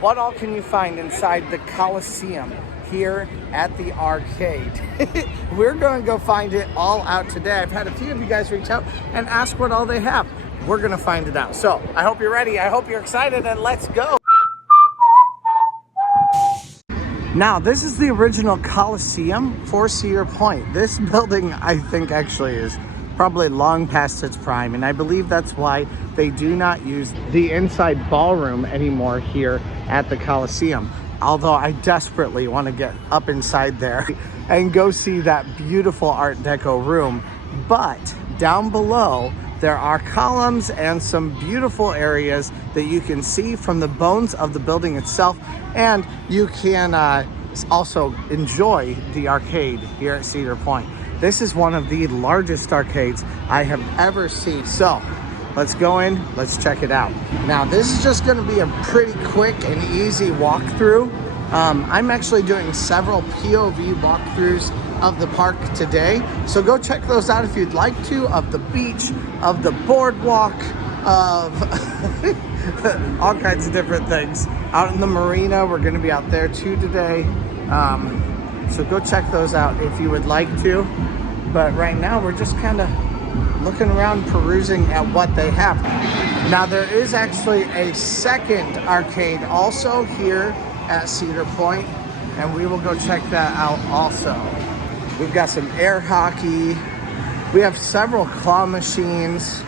what all can you find inside the Coliseum here at the arcade? We're going to go find it all out today. I've had a few of you guys reach out and ask what all they have. We're going to find it out. So I hope you're ready. I hope you're excited, and let's go. Now, this is the original Coliseum for Cedar Point. This building, I think, actually is probably long past its prime, and I believe that's why they do not use the inside ballroom anymore here at the Coliseum. Although I desperately want to get up inside there and go see that beautiful Art Deco room. But down below, there are columns and some beautiful areas that you can see from the bones of the building itself, and you can also enjoy the arcade here at Cedar Point. This is one of the largest arcades I have ever seen. So let's go in, let's check it out. Now, this is just gonna be a pretty quick and easy walkthrough. I'm actually doing several POV walkthroughs of the park today. So go check those out if you'd like to, of the beach, of the boardwalk, of all kinds of different things. Out in the marina, we're gonna be out there too today. So go check those out if you would like to. But right now we're just kind of looking around, perusing at what they have. Now, there is actually a second arcade also here at Cedar Point, and we will go check that out also. We've got some air hockey. We have several claw machines.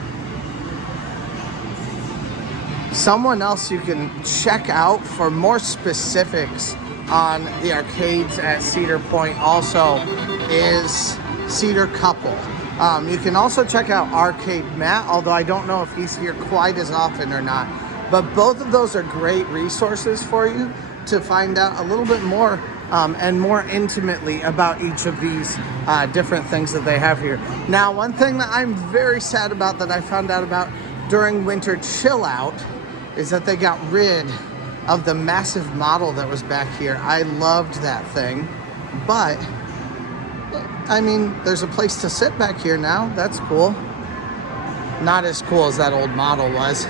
Someone else you can check out for more specifics on the arcades at Cedar Point also is Cedar Couple. You can also check out Arcade Matt, although I don't know if he's here quite as often or not. But both of those are great resources for you to find out a little bit more and more intimately about each of these different things that they have here. Now, one thing that I'm very sad about that I found out about during Winter Chill Out is that they got rid of the massive model that was back here. I loved that thing, but I mean, there's a place to sit back here now. That's cool. Not as cool as that old model was.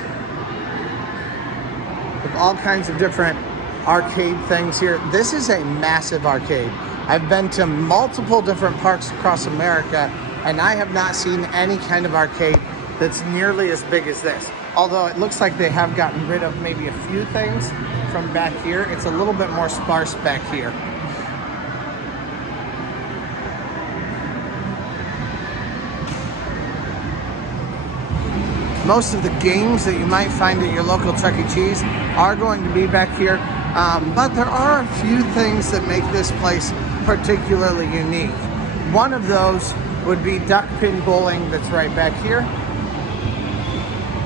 With all kinds of different arcade things here. This is a massive arcade. I've been to multiple different parks across America, and I have not seen any kind of arcade that's nearly as big as this. Although it looks like they have gotten rid of maybe a few things from back here. It's a little bit more sparse back here. Most of the games that you might find at your local Chuck E. Cheese are going to be back here, but there are a few things that make this place particularly unique. One of those would be duck pin bowling that's right back here.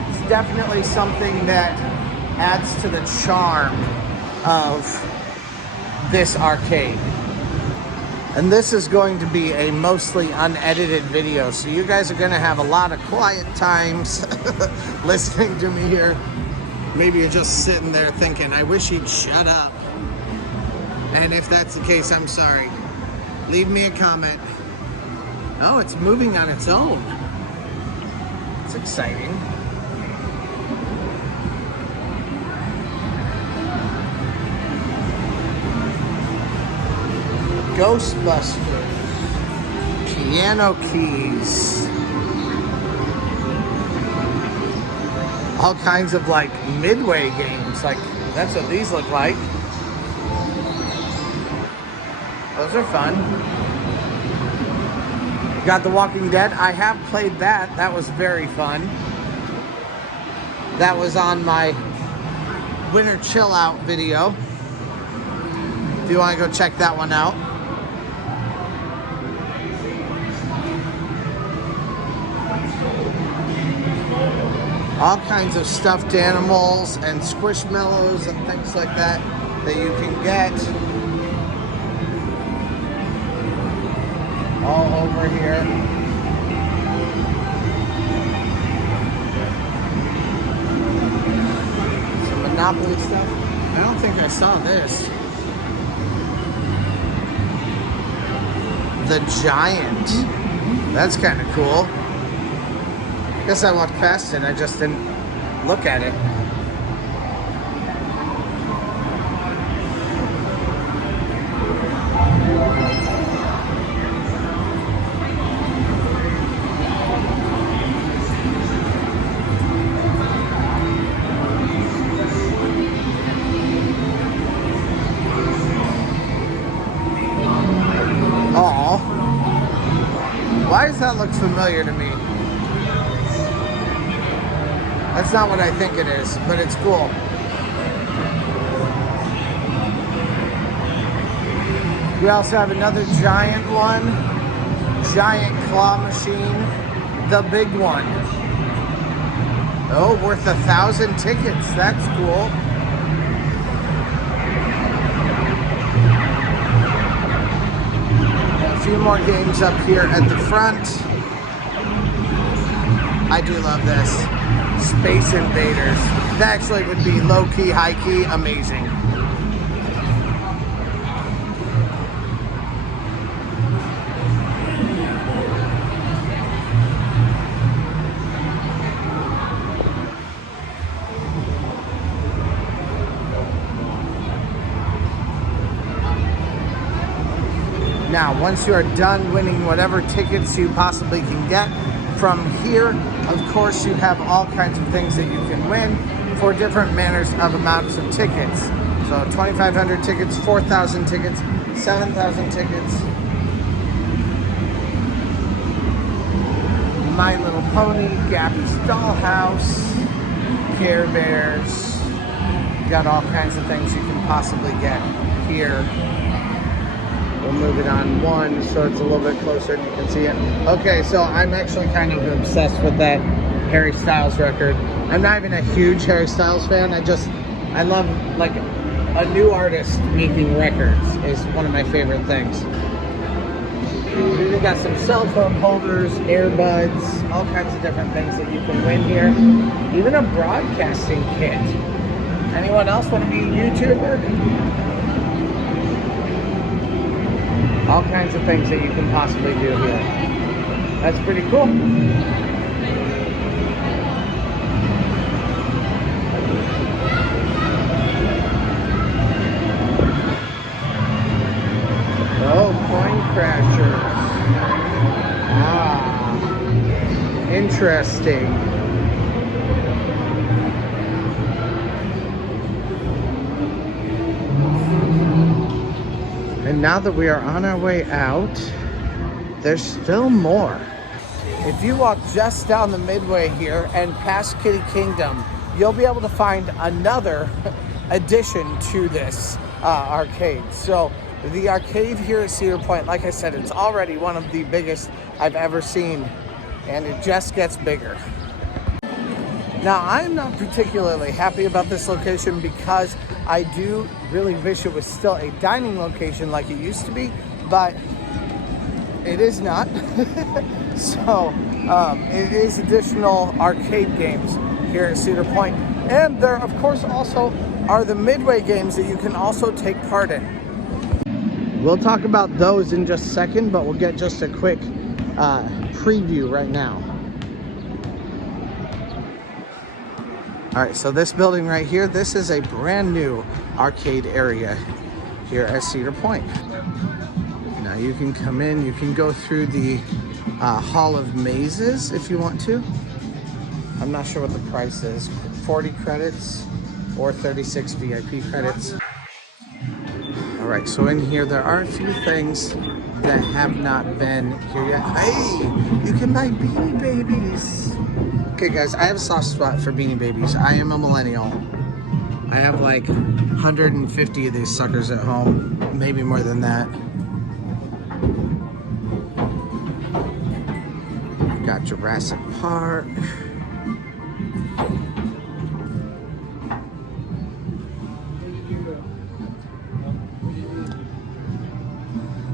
It's definitely something that adds to the charm of this arcade. And this is going to be a mostly unedited video, so you guys are gonna have a lot of quiet times listening to me here. Maybe you're just sitting there thinking, I wish he'd shut up. And if that's the case, I'm sorry. Leave me a comment. Oh, it's moving on its own. It's exciting. Ghostbusters, piano keys, all kinds of like midway games. Like, that's what these look like. Those are fun. Got The Walking Dead. I have played that. That was very fun. That was on my Winter Chill Out video. If you want to go check that one out. All kinds of stuffed animals and squishmallows and things like that that you can get all over here. Some Monopoly stuff. I don't think I saw this. The Giant. That's kind of cool. Guess I walked past it, I just didn't look at it. familiar to me. That's not what I think it is, but it's cool. We also have another giant one, giant claw machine, the big one. Oh, worth 1,000 tickets. That's cool. A few more games up here at the front. I do love this. Space Invaders. That actually would be low-key, high-key, amazing. Now, once you are done winning whatever tickets you possibly can get from here, of course, you have all kinds of things that you can win for different manners of amounts of tickets. So 2,500 tickets, 4,000 tickets, 7,000 tickets. My Little Pony, Gabby's Dollhouse, Care Bears. Got all kinds of things you can possibly get here. We'll move it on one so it's a little bit closer and you can see it. Okay, so I'm actually kind of obsessed with that Harry Styles record. I'm not even a huge Harry Styles fan. I love like a new artist making records is one of my favorite things. We even got some cell phone holders, earbuds, all kinds of different things that you can win here. Even a broadcasting kit. Anyone else want to be a YouTuber? All kinds of things that you can possibly do here. That's pretty cool. Oh, coin crashers. Ah, interesting. And now that we are on our way out, there's still more. If you walk just down the midway here and past Kitty Kingdom, you'll be able to find another addition to this arcade. So the arcade here at Cedar Point, like I said, it's already one of the biggest I've ever seen, and it just gets bigger. Now, I'm not particularly happy about this location because I do really wish it was still a dining location like it used to be, but it is not. So it is additional arcade games here at Cedar Point. And there, of course, also are the midway games that you can also take part in. We'll talk about those in just a second, but we'll get just a quick preview right now. All right, so this building right here, this is a brand new arcade area here at Cedar Point. Now you can come in, you can go through the Hall of Mazes if you want to. I'm not sure what the price is, 40 credits or 36 VIP credits. All right, so in here there are a few things that have not been here yet. Hey, you can buy Beanie Babies. Okay guys, I have a soft spot for Beanie Babies. I am a millennial. I have like 150 of these suckers at home, maybe more than that. Got Jurassic Park.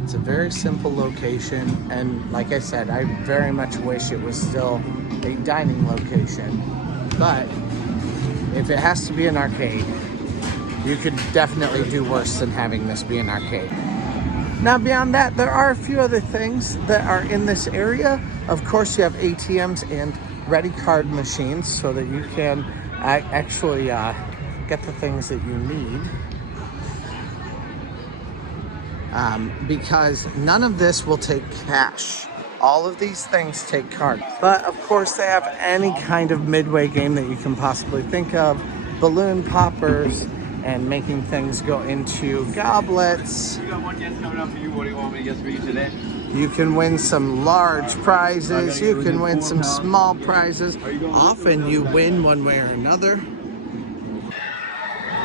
It's a very simple location, and like I said, I very much wish it was still a dining location, but if it has to be an arcade, you could definitely do worse than having this be an arcade. Now beyond that, there are a few other things that are in this area. Of course, you have ATMs and ready card machines so that you can actually get the things that you need. Because none of this will take cash. All of these things take cards. But of course they have any kind of midway game that you can possibly think of. Balloon poppers and making things go into goblets. You got one guest coming up for you. What do you want me to guess for you today? You can win some large prizes. You can win some small prizes. Often you win one way or another.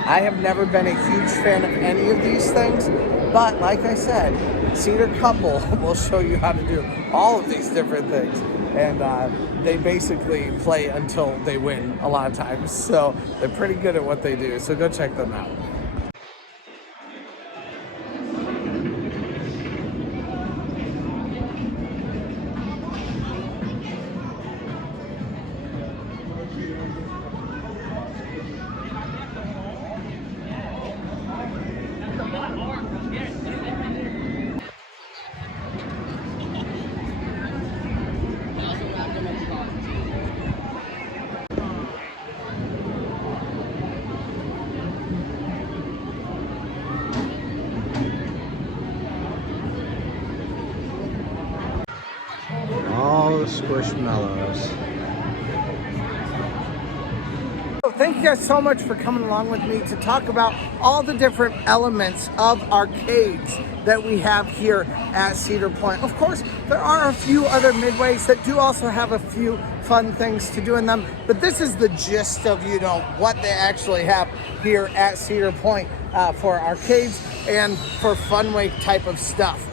I have never been a huge fan of any of these things, but like I said, Cedar Couple will show you how to do all of these different things. And they basically play until they win a lot of times. So they're pretty good at what they do. So go check them out. All the Squishmallows. Thank you guys so much for coming along with me to talk about all the different elements of arcades that we have here at Cedar Point. Of course, there are a few other midways that do also have a few fun things to do in them, but this is the gist of, you know, what they actually have here at Cedar Point for arcades and for funway type of stuff.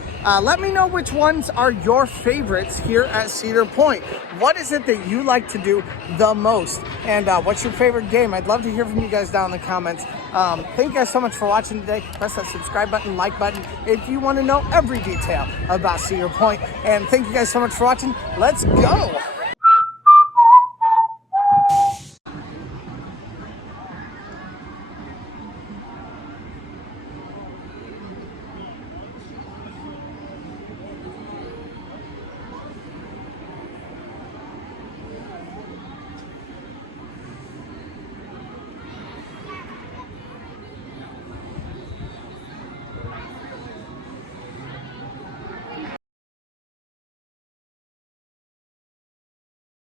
Let me know which ones are your favorites here at Cedar Point. What is it that you like to do the most? And what's your favorite game? I'd love to hear from you guys down in the comments. Thank you guys so much for watching today. Press that subscribe button, like button, if you want to know every detail about Cedar Point. And thank you guys so much for watching. Let's go.